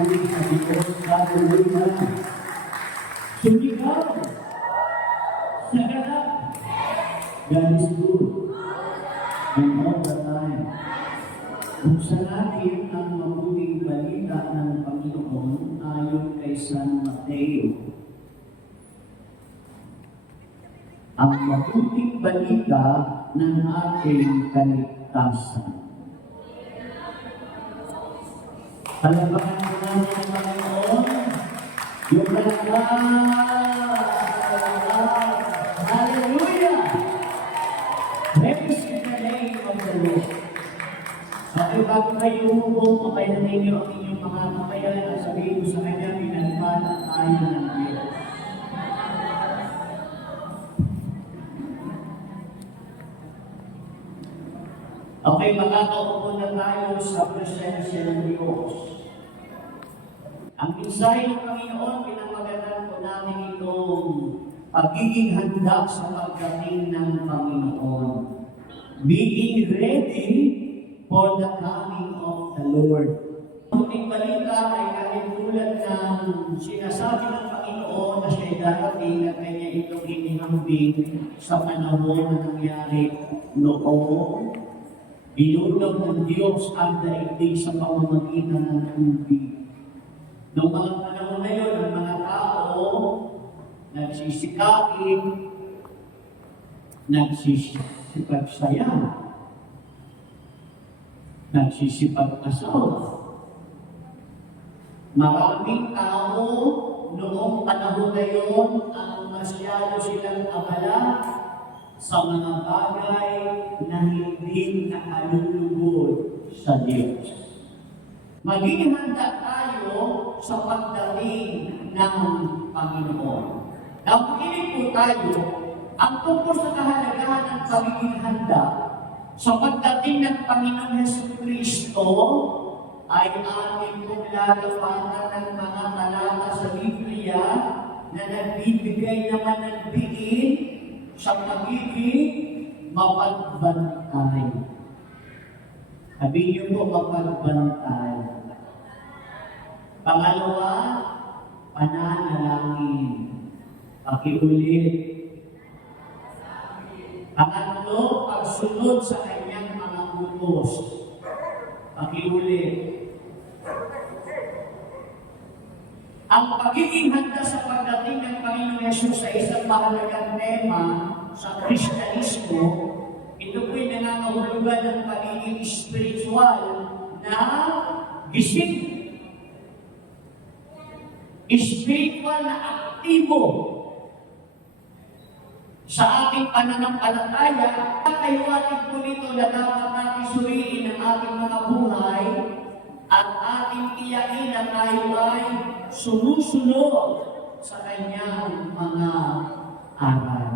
magpapatuloy sa Diyos. Hallelujah! Sumigaw sa ganap. God is good. And all the time. Buksan natin ang mabuting balita ng Panginoon ayon kay San Mateo. Ang mabuting balita ng ating kaligtasan. Palagpakan po namin ang Panginoon, yung hallelujah! Praise in the name of the Lord. Okay, bago kayo umupo, kapayanin ninyo ang inyong mga kapayanan at sabihin ko sa Kanya, pinagpala tayo ng Diyos. Okay, makakaupo na tayo sa presensya ng Diyos. Ang mensahe ng Panginoon, pinamagalan po namin itong pagiging handa sa pagdating ng Panginoon. Being ready for the coming of the Lord. Ang ating balita ay katulad ng sinasabi ng Panginoon na siya'y darating at kanya itong inihambing sa panahon na nangyari noong binulog ng Diyos ang daigdig sa pamamagitan ng tubig. Noong mga panahon na yun, ang mga tao nagsisikain, nagsisipagsaya, nagsisipag-asawa. Maraming tao noong panahon na yun ang masyado silang abala sa mga bagay na hindi nakalulugod sa Diyos. Maging handa tayo sa pagdating ng Panginoon. Nakikinig po tayo, ang tungkol sa kahalagahan ng pagiging handa sa pagdating ng Panginoon Jesucristo ay ating pong lalapatan ng mga talata sa Biblia na nagbibigay naman ng diin sa pagiging mapagbantay. Sabihin niyo po, mapagbantay. Pangalawa, pananalangin. Pakiulit. Pangatlo, pagsunod sa kanyang mga utos. Pakiulit. Ang pagiging handa sa pagdating ng Panginoon Yesus sa isang mahalagang tema sa Kristyanismo, ito po'y nangangahulugan ng pagiging spiritual na gising. Spiritual na aktibo sa ating pananampalataya. At ay watig po nito na dapat natin suriin ang ating mga buhay at ating tiyakin na tayo ay sumusunod sa kanyang mga aral.